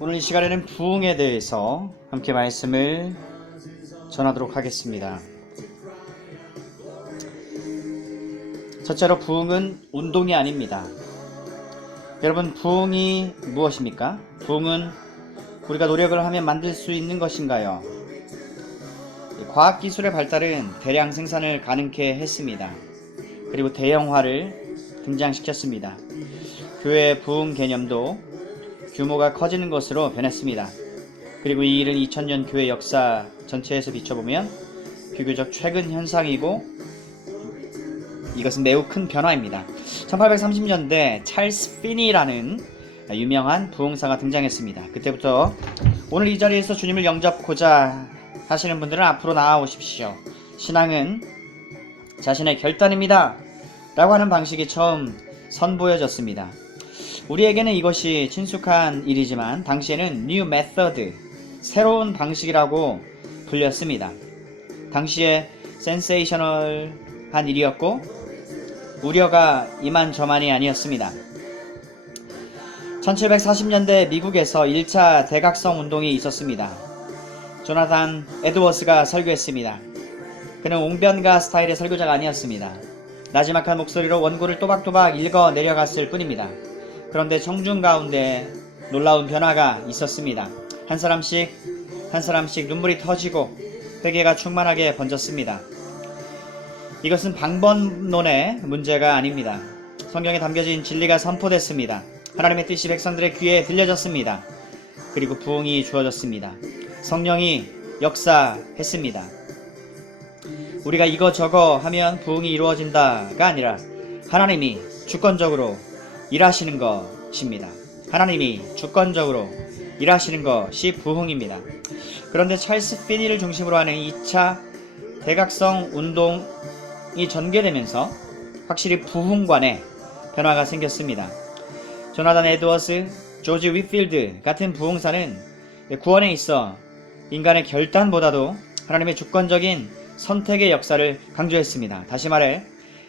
오늘 이 시간에는 부흥에 대해서 함께 말씀을 전하도록 하겠습니다. 첫째로 부흥은 운동이 아닙니다. 여러분, 부흥이 무엇입니까? 부흥은 우리가 노력을 하면 만들 수 있는 것인가요? 과학기술의 발달은 대량 생산을 가능케 했습니다. 그리고 대형화를 등장시켰습니다. 교회의 부흥 개념도 규모가 커지는 것으로 변했습니다. 그리고 이 일은 2000년 교회 역사 전체에서 비춰보면 비교적 최근 현상이고 이것은 매우 큰 변화입니다. 1830년대 찰스 피니라는 유명한 부흥사가 등장했습니다. 그때부터 오늘 이 자리에서 주님을 영접하고자 하시는 분들은 앞으로 나아오십시오. 신앙은 자신의 결단입니다 라고 하는 방식이 처음 선보여졌습니다. 우리에게는 이것이 친숙한 일이지만 당시에는 뉴 메서드, 새로운 방식이라고 불렸습니다. 당시에 센세이셔널한 일이었고 우려가 이만저만이 아니었습니다. 1740년대 미국에서 1차 대각성 운동이 있었습니다. 조나단 에드워스가 설교했습니다. 그는 옹변가 스타일의 설교자가 아니었습니다. 나지막한 목소리로 원고를 또박또박 읽어 내려갔을 뿐입니다. 그런데 청중 가운데 놀라운 변화가 있었습니다. 한 사람씩 눈물이 터지고 회개가 충만하게 번졌습니다. 이것은 방법론의 문제가 아닙니다. 성경에 담겨진 진리가 선포됐습니다. 하나님의 뜻이 백성들의 귀에 들려졌습니다. 그리고 부흥이 주어졌습니다. 성령이 역사했습니다. 우리가 이거저거 하면 부흥이 이루어진다가 아니라 하나님이 주권적으로 일하시는 것입니다. 하나님이 주권적으로 일하시는 것이 부흥입니다. 그런데 찰스 피니를 중심으로 하는 2차 대각성 운동이 전개되면서 확실히 부흥관에 변화가 생겼습니다. 조나단 에드워스, 조지 윗필드 같은 부흥사는 구원에 있어 인간의 결단보다도 하나님의 주권적인 선택의 역사를 강조했습니다. 다시 말해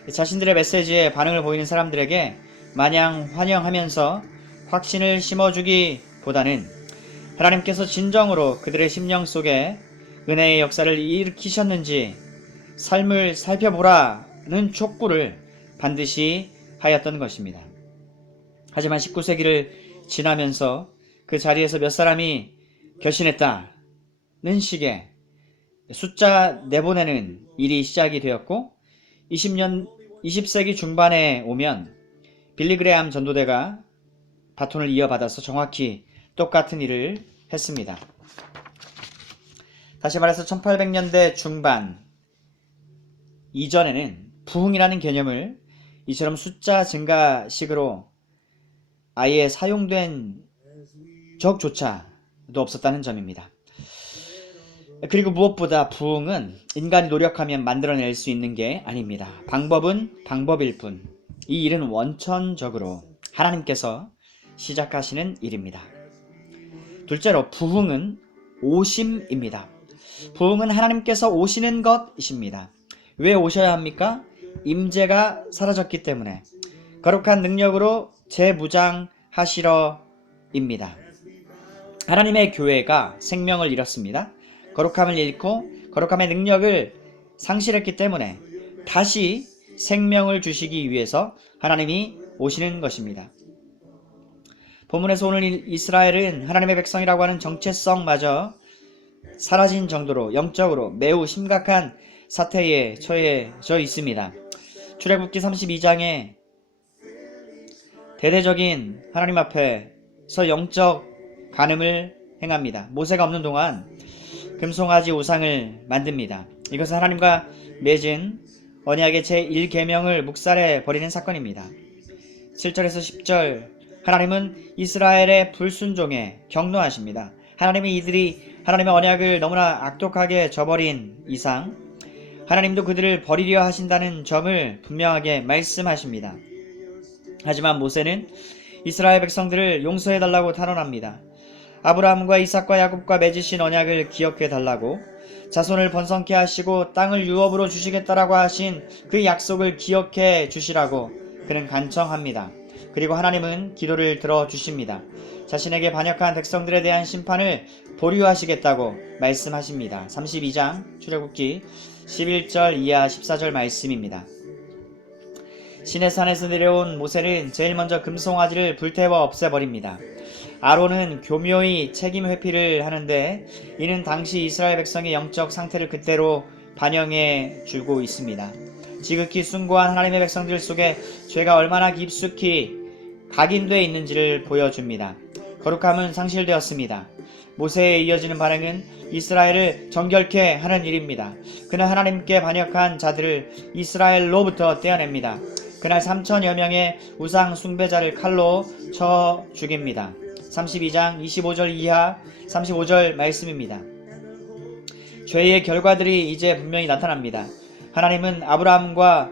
자신들의 메시지에 반응을 보이는 사람들에게 마냥 환영하면서 확신을 심어주기보다는 하나님께서 진정으로 그들의 심령 속에 은혜의 역사를 일으키셨는지 삶을 살펴보라는 촉구를 반드시 하였던 것입니다. 하지만 19세기를 지나면서 그 자리에서 몇 사람이 결신했다는 식의 숫자 내보내는 일이 시작이 되었고 20세기 중반에 오면 빌리 그레암 전도대가 바톤을 이어받아서 정확히 똑같은 일을 했습니다. 다시 말해서 1800년대 중반 이전에는 부흥이라는 개념을 이처럼 숫자 증가식으로 아예 사용된 적조차도 없었다는 점입니다. 그리고 무엇보다 부흥은 인간이 노력하면 만들어낼 수 있는 게 아닙니다. 방법은 방법일 뿐. 이 일은 원천적으로 하나님께서 시작하시는 일입니다. 둘째로 부흥은 오심입니다. 부흥은 하나님께서 오시는 것이십니다. 왜 오셔야 합니까? 임재가 사라졌기 때문에 거룩한 능력으로 재무장하시러입니다. 하나님의 교회가 생명을 잃었습니다. 거룩함을 잃고 거룩함의 능력을 상실했기 때문에 다시 생명을 주시기 위해서 하나님이 오시는 것입니다. 본문에서 오늘 이스라엘은 하나님의 백성이라고 하는 정체성마저 사라진 정도로 영적으로 매우 심각한 사태에 처해져 있습니다. 출애굽기 32장에 대대적인 하나님 앞에서 영적 간음을 행합니다. 모세가 없는 동안 금송아지 우상을 만듭니다. 이것은 하나님과 맺은 언약의 제1계명을 묵살해 버리는 사건입니다. 7절에서 10절 하나님은 이스라엘의 불순종에 경노하십니다. 하나님이 이들이 하나님의 언약을 너무나 악독하게 저버린 이상 하나님도 그들을 버리려 하신다는 점을 분명하게 말씀하십니다. 하지만 모세는 이스라엘 백성들을 용서해달라고 탄원합니다. 아브라함과 이삭과 야곱과 맺으신 언약을 기억해달라고, 자손을 번성케 하시고 땅을 유업으로 주시겠다라고 하신 그 약속을 기억해 주시라고 그는 간청합니다. 그리고 하나님은 기도를 들어주십니다. 자신에게 반역한 백성들에 대한 심판을 보류하시겠다고 말씀하십니다. 32장 출애굽기 11절 이하 14절 말씀입니다. 시내산에서 내려온 모세는 제일 먼저 금송아지를 불태워 없애버립니다. 아론은 교묘히 책임 회피를 하는데 이는 당시 이스라엘 백성의 영적 상태를 그대로 반영해 주고 있습니다. 지극히 숭고한 하나님의 백성들 속에 죄가 얼마나 깊숙이 각인되어 있는지를 보여줍니다. 거룩함은 상실되었습니다. 모세에 이어지는 반응은 이스라엘을 정결케 하는 일입니다. 그는 하나님께 반역한 자들을 이스라엘로부터 떼어냅니다. 그날 3,000여 명의 우상 숭배자를 칼로 쳐 죽입니다. 32장 25절 이하 35절 말씀입니다. 죄의 결과들이 이제 분명히 나타납니다. 하나님은 아브라함과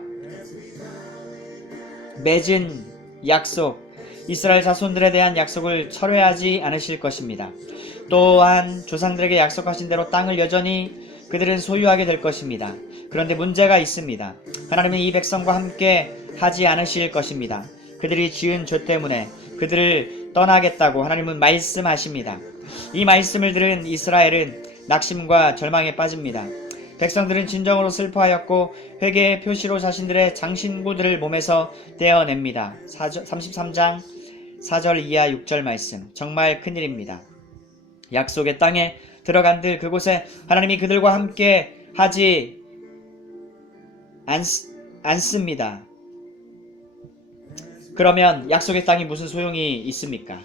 맺은 약속, 이스라엘 자손들에 대한 약속을 철회하지 않으실 것입니다. 또한 조상들에게 약속하신 대로 땅을 여전히 그들은 소유하게 될 것입니다. 그런데 문제가 있습니다. 하나님은 이 백성과 함께 하지 않으실 것입니다. 그들이 지은 죄 때문에 그들을 떠나겠다고 하나님은 말씀하십니다. 이 말씀을 들은 이스라엘은 낙심과 절망에 빠집니다. 백성들은 진정으로 슬퍼하였고 회개의 표시로 자신들의 장신구들을 몸에서 떼어냅니다. 33장 4절 이하 6절 말씀, 정말 큰일입니다. 약속의 땅에 들어간들 그곳에 하나님이 그들과 함께 하지 않습니다. 그러면 약속의 땅이 무슨 소용이 있습니까?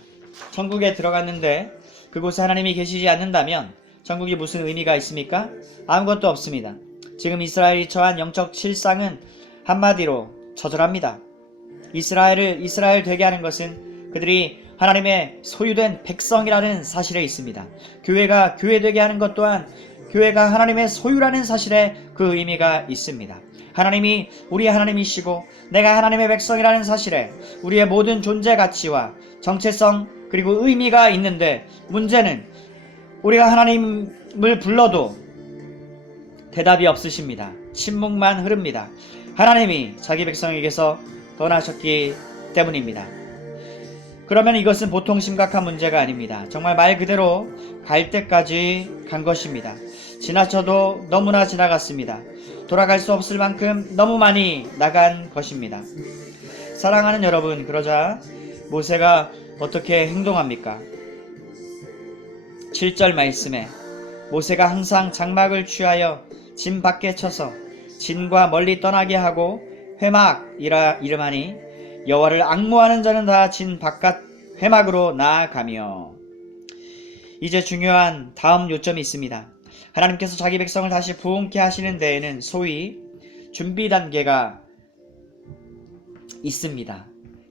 천국에 들어갔는데 그곳에 하나님이 계시지 않는다면 천국이 무슨 의미가 있습니까? 아무것도 없습니다. 지금 이스라엘이 처한 영적 실상은 한마디로 처절합니다. 이스라엘을 이스라엘 되게 하는 것은 그들이 하나님의 소유된 백성이라는 사실에 있습니다. 교회가 교회되게 하는 것 또한 교회가 하나님의 소유라는 사실에 그 의미가 있습니다. 하나님이 우리의 하나님이시고 내가 하나님의 백성이라는 사실에 우리의 모든 존재 가치와 정체성 그리고 의미가 있는데 문제는 우리가 하나님을 불러도 대답이 없으십니다. 침묵만 흐릅니다. 하나님이 자기 백성에게서 떠나셨기 때문입니다. 그러면 이것은 보통 심각한 문제가 아닙니다. 정말 말 그대로 갈 때까지 간 것입니다. 지나쳐도 너무나 지나갔습니다. 돌아갈 수 없을 만큼 너무 많이 나간 것입니다. 사랑하는 여러분, 그러자 모세가 어떻게 행동합니까? 7절 말씀에 모세가 항상 장막을 취하여 진 밖에 쳐서 진과 멀리 떠나게 하고 회막이라 이름하니 여호와를 앙모하는 자는 다 진 바깥 회막으로 나아가며. 이제 중요한 다음 요점이 있습니다. 하나님께서 자기 백성을 다시 부흥케 하시는 데에는 소위 준비 단계가 있습니다.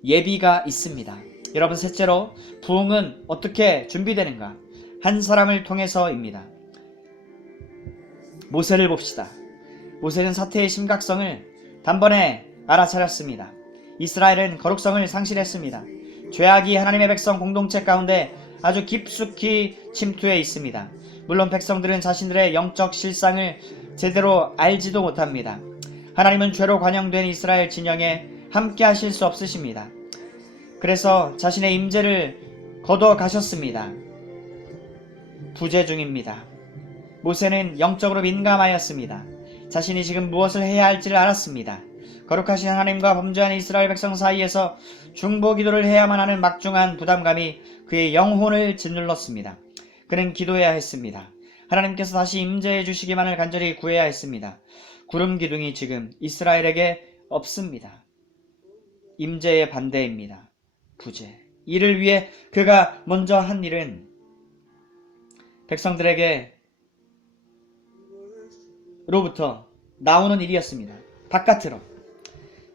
예비가 있습니다. 여러분, 셋째로 부흥은 어떻게 준비되는가? 한 사람을 통해서입니다. 모세를 봅시다. 모세는 사태의 심각성을 단번에 알아차렸습니다. 이스라엘은 거룩성을 상실했습니다. 죄악이 하나님의 백성 공동체 가운데 아주 깊숙이 침투해 있습니다. 물론 백성들은 자신들의 영적 실상을 제대로 알지도 못합니다. 하나님은 죄로 관영된 이스라엘 진영에 함께 하실 수 없으십니다. 그래서 자신의 임재를 거둬 가셨습니다. 부재 중입니다. 모세는 영적으로 민감하였습니다. 자신이 지금 무엇을 해야 할지를 알았습니다. 거룩하신 하나님과 범죄한 이스라엘 백성 사이에서 중보 기도를 해야만 하는 막중한 부담감이 그의 영혼을 짓눌렀습니다. 그는 기도해야 했습니다. 하나님께서 다시 임재해 주시기만을 간절히 구해야 했습니다. 구름 기둥이 지금 이스라엘에게 없습니다. 임재의 반대입니다. 부재. 이를 위해 그가 먼저 한 일은 백성들에게 로부터 나오는 일이었습니다. 바깥으로.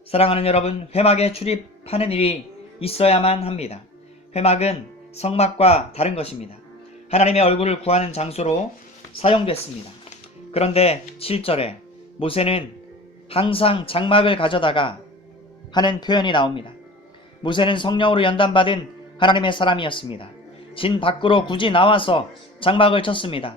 사랑하는 여러분, 회막에 출입하는 일이 있어야만 합니다. 회막은 성막과 다른 것입니다. 하나님의 얼굴을 구하는 장소로 사용됐습니다. 그런데 7절에 모세는 항상 장막을 가져다가 하는 표현이 나옵니다. 모세는 성령으로 연단받은 하나님의 사람이었습니다. 진 밖으로 굳이 나와서 장막을 쳤습니다.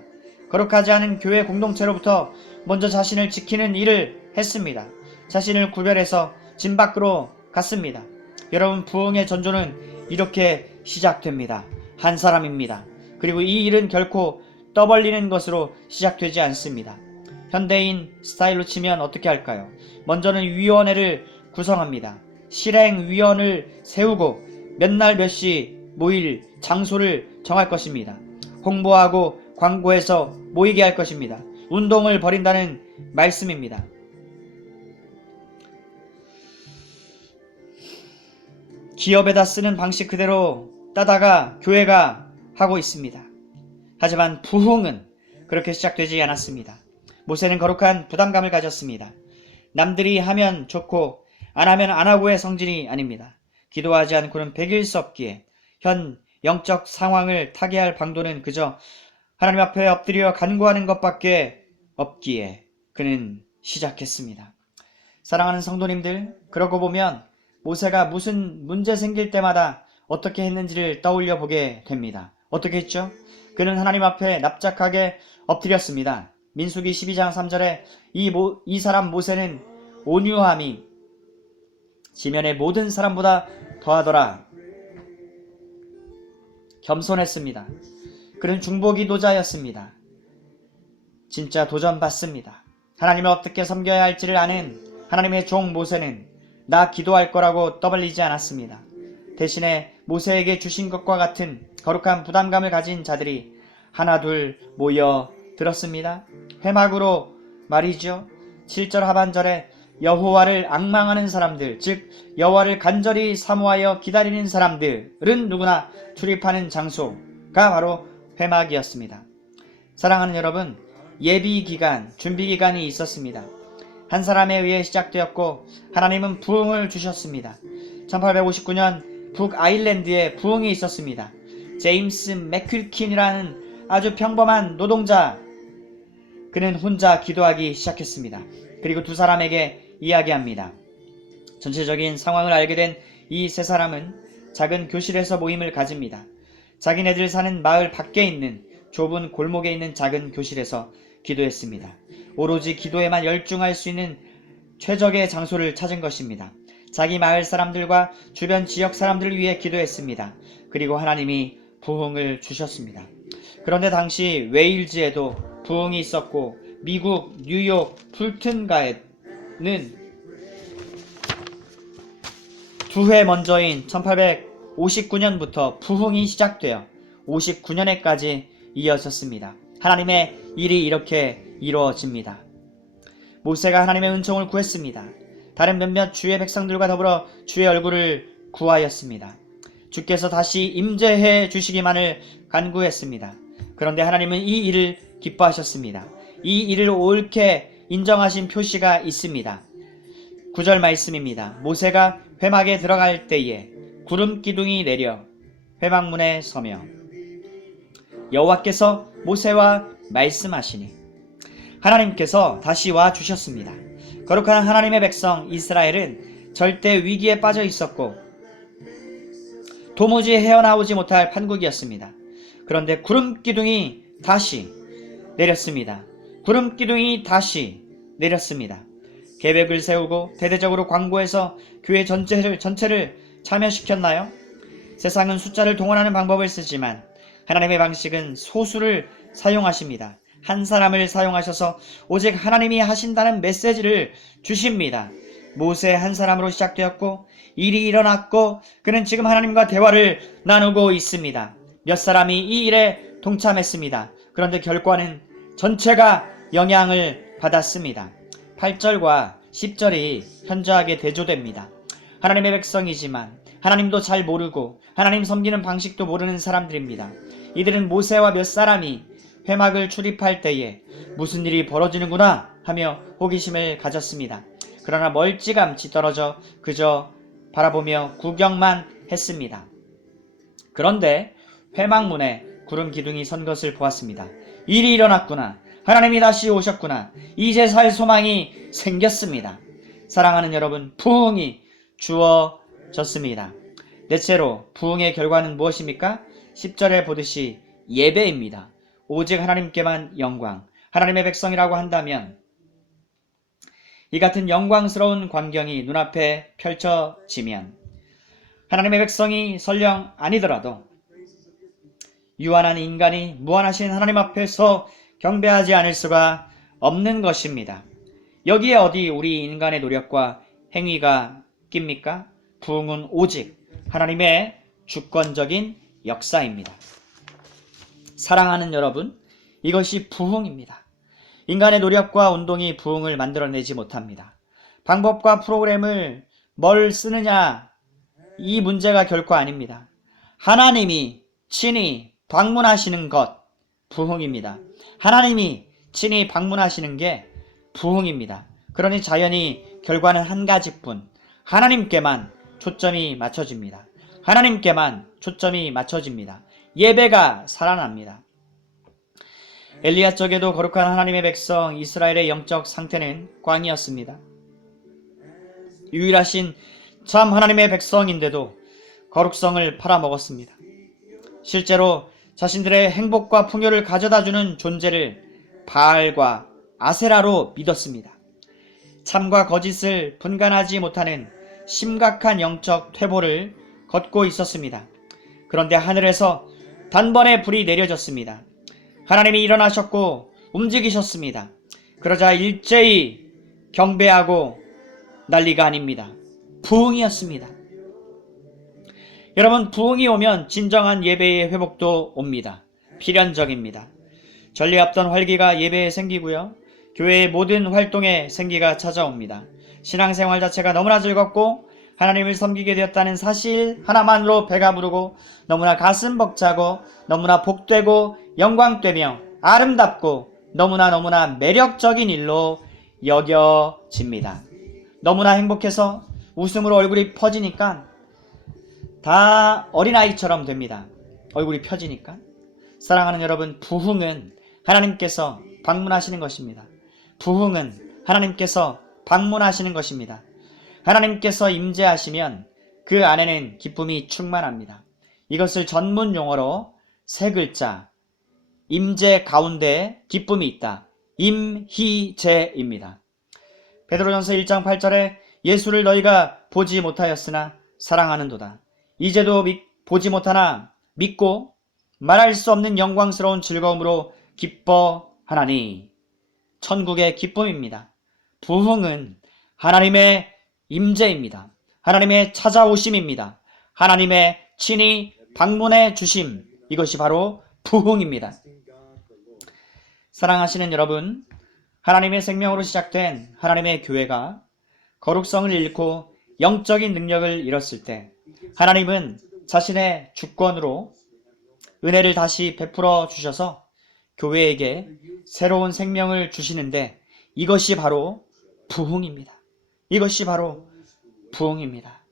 거룩하지 않은 교회 공동체로부터 먼저 자신을 지키는 일을 했습니다. 자신을 구별해서 진 밖으로 갔습니다. 여러분, 부흥의 전조는 이렇게 시작됩니다. 한 사람입니다. 그리고 이 일은 결코 떠벌리는 것으로 시작되지 않습니다. 현대인 스타일로 치면 어떻게 할까요? 먼저는 위원회를 구성합니다. 실행위원을 세우고 몇 날 몇 시 모일 장소를 정할 것입니다. 홍보하고 광고해서 모이게 할 것입니다. 운동을 벌인다는 말씀입니다. 기업에다 쓰는 방식 그대로 따다가 교회가 하고 있습니다. 하지만 부흥은 그렇게 시작되지 않았습니다. 모세는 거룩한 부담감을 가졌습니다. 남들이 하면 좋고 안 하면 안 하고의 성질이 아닙니다. 기도하지 않고는 백일 수 없기에 현 영적 상황을 타개할 방도는 그저 하나님 앞에 엎드려 간구하는 것밖에 없기에 그는 시작했습니다. 사랑하는 성도님들, 그러고 보면 모세가 무슨 문제 생길 때마다 어떻게 했는지를 떠올려 보게 됩니다. 어떻게 했죠? 그는 하나님 앞에 납작하게 엎드렸습니다. 민수기 12장 3절에 이 사람 모세는 온유함이 지면의 모든 사람보다 더하더라. 겸손했습니다. 그는 중보기도자였습니다. 진짜 도전받습니다. 하나님을 어떻게 섬겨야 할지를 아는 하나님의 종 모세는 나 기도할 거라고 떠벌리지 않았습니다. 대신에 모세에게 주신 것과 같은 거룩한 부담감을 가진 자들이 하나둘 모여 들었습니다. 회막으로 말이죠. 7절 하반절에 여호와를 앙망하는 사람들, 즉 여호와를 간절히 사모하여 기다리는 사람들은 누구나 출입하는 장소가 바로 회막이었습니다. 사랑하는 여러분, 예비기간, 준비기간이 있었습니다. 한 사람에 의해 시작되었고 하나님은 부흥을 주셨습니다. 1859년 북아일랜드에 부흥이 있었습니다. 제임스 맥큄킨이라는 아주 평범한 노동자, 그는 혼자 기도하기 시작했습니다. 그리고 두 사람에게 이야기합니다. 전체적인 상황을 알게 된 이 세 사람은 작은 교실에서 모임을 가집니다. 자기네들 사는 마을 밖에 있는 좁은 골목에 있는 작은 교실에서 기도했습니다. 오로지 기도에만 열중할 수 있는 최적의 장소를 찾은 것입니다. 자기 마을 사람들과 주변 지역 사람들을 위해 기도했습니다. 그리고 하나님이 부흥을 주셨습니다. 그런데 당시 웨일즈에도 부흥이 있었고 미국 뉴욕 풀튼가에는 두 해 먼저인 1859년부터 부흥이 시작되어 59년에까지 이어졌습니다. 하나님의 일이 이렇게 이루어집니다. 모세가 하나님의 은총을 구했습니다. 다른 몇몇 주의 백성들과 더불어 주의 얼굴을 구하였습니다. 주께서 다시 임재해 주시기만을 간구했습니다. 그런데 하나님은 이 일을 기뻐하셨습니다. 이 일을 옳게 인정하신 표시가 있습니다. 9절 말씀입니다. 모세가 회막에 들어갈 때에 구름 기둥이 내려 회막문에 서며 여호와께서 모세와 말씀하시니 하나님께서 다시 와 주셨습니다. 거룩한 하나님의 백성 이스라엘은 절대 위기에 빠져 있었고 도무지 헤어나오지 못할 판국이었습니다. 그런데 구름 기둥이 다시 내렸습니다. 구름 기둥이 다시 내렸습니다. 계획을 세우고 대대적으로 광고해서 교회 전체를 참여시켰나요? 세상은 숫자를 동원하는 방법을 쓰지만 하나님의 방식은 소수를 사용하십니다. 한 사람을 사용하셔서 오직 하나님이 하신다는 메시지를 주십니다. 모세 한 사람으로 시작되었고 일이 일어났고 그는 지금 하나님과 대화를 나누고 있습니다. 몇 사람이 이 일에 동참했습니다. 그런데 결과는 전체가 영향을 받았습니다. 8절과 10절이 현저하게 대조됩니다. 하나님의 백성이지만 하나님도 잘 모르고 하나님 섬기는 방식도 모르는 사람들입니다. 이들은 모세와 몇 사람이 회막을 출입할 때에 무슨 일이 벌어지는구나 하며 호기심을 가졌습니다. 그러나 멀찌감치 떨어져 그저 바라보며 구경만 했습니다. 그런데 회막문에 구름 기둥이 선 것을 보았습니다. 일이 일어났구나. 하나님이 다시 오셨구나. 이제 살 소망이 생겼습니다. 사랑하는 여러분, 부흥이 주어졌습니다. 넷째로 부흥의 결과는 무엇입니까? 10절에 보듯이 예배입니다. 오직 하나님께만 영광. 하나님의 백성이라고 한다면 이 같은 영광스러운 광경이 눈앞에 펼쳐지면 하나님의 백성이 설령 아니더라도 유한한 인간이 무한하신 하나님 앞에서 경배하지 않을 수가 없는 것입니다. 여기에 어디 우리 인간의 노력과 행위가 낍니까? 부흥은 오직 하나님의 주권적인 역사입니다. 사랑하는 여러분, 이것이 부흥입니다. 인간의 노력과 운동이 부흥을 만들어내지 못합니다. 방법과 프로그램을 뭘 쓰느냐, 이 문제가 결코 아닙니다. 하나님이 친히 방문하시는 것, 부흥입니다. 하나님이 친히 방문하시는 게 부흥입니다. 그러니 자연히 결과는 한 가지뿐, 하나님께만 초점이 맞춰집니다. 하나님께만 초점이 맞춰집니다. 예배가 살아납니다. 엘리야 쪽에도 거룩한 하나님의 백성 이스라엘의 영적 상태는 꽝이었습니다. 유일하신 참 하나님의 백성인데도 거룩성을 팔아먹었습니다. 실제로 자신들의 행복과 풍요를 가져다주는 존재를 바알과 아세라로 믿었습니다. 참과 거짓을 분간하지 못하는 심각한 영적 퇴보를 걷고 있었습니다. 그런데 하늘에서 단번에 불이 내려졌습니다. 하나님이 일어나셨고 움직이셨습니다. 그러자 일제히 경배하고 난리가 아닙니다. 부흥이었습니다. 여러분, 부흥이 오면 진정한 예배의 회복도 옵니다. 필연적입니다. 전례 없던 활기가 예배에 생기고요. 교회의 모든 활동에 생기가 찾아옵니다. 신앙생활 자체가 너무나 즐겁고 하나님을 섬기게 되었다는 사실 하나만으로 배가 부르고 너무나 가슴 벅차고 너무나 복되고 영광되며 아름답고 너무나 매력적인 일로 여겨집니다. 너무나 행복해서 웃음으로 얼굴이 퍼지니까 다 어린아이처럼 됩니다. 얼굴이 펴지니까. 사랑하는 여러분, 부흥은 하나님께서 방문하시는 것입니다. 부흥은 하나님께서 방문하시는 것입니다. 하나님께서 임재하시면 그 안에는 기쁨이 충만합니다. 이것을 전문 용어로 세 글자, 임재 가운데 기쁨이 있다. 임희재입니다. 베드로전서 1장 8절에 예수를 너희가 보지 못하였으나 사랑하는도다. 이제도 보지 못하나 믿고 말할 수 없는 영광스러운 즐거움으로 기뻐하나니. 천국의 기쁨입니다. 부흥은 하나님의 임재입니다. 하나님의 찾아오심입니다. 하나님의 친히 방문해 주심, 이것이 바로 부흥입니다. 사랑하시는 여러분, 하나님의 생명으로 시작된 하나님의 교회가 거룩성을 잃고 영적인 능력을 잃었을 때 하나님은 자신의 주권으로 은혜를 다시 베풀어 주셔서 교회에게 새로운 생명을 주시는데 이것이 바로 부흥입니다. 이것이 바로 부흥입니다.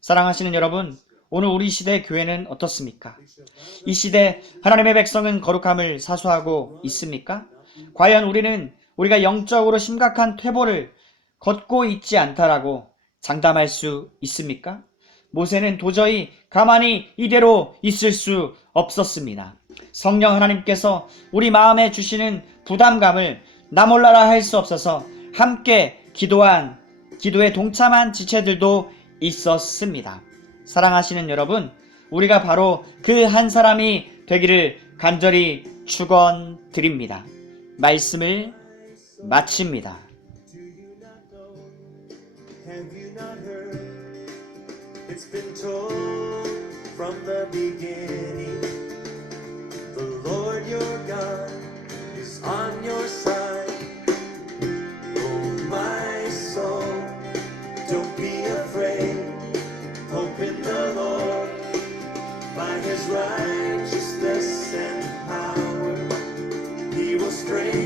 사랑하시는 여러분, 오늘 우리 시대 교회는 어떻습니까? 이 시대 하나님의 백성은 거룩함을 사수하고 있습니까? 과연 우리가 영적으로 심각한 퇴보를 걷고 있지 않다라고 장담할 수 있습니까? 모세는 도저히 가만히 이대로 있을 수 없었습니다. 성령 하나님께서 우리 마음에 주시는 부담감을 나 몰라라 할 수 없어서 함께 기도에 동참한 지체들도 있었습니다. 사랑하시는 여러분, 우리가 바로 그 한 사람이 되기를 간절히 축원드립니다. 말씀을 마칩니다. It's been told from the beginning, the Lord your God is on your side. Oh my soul, don't be afraid, hope in the Lord, by his righteousness and power, he will strengthen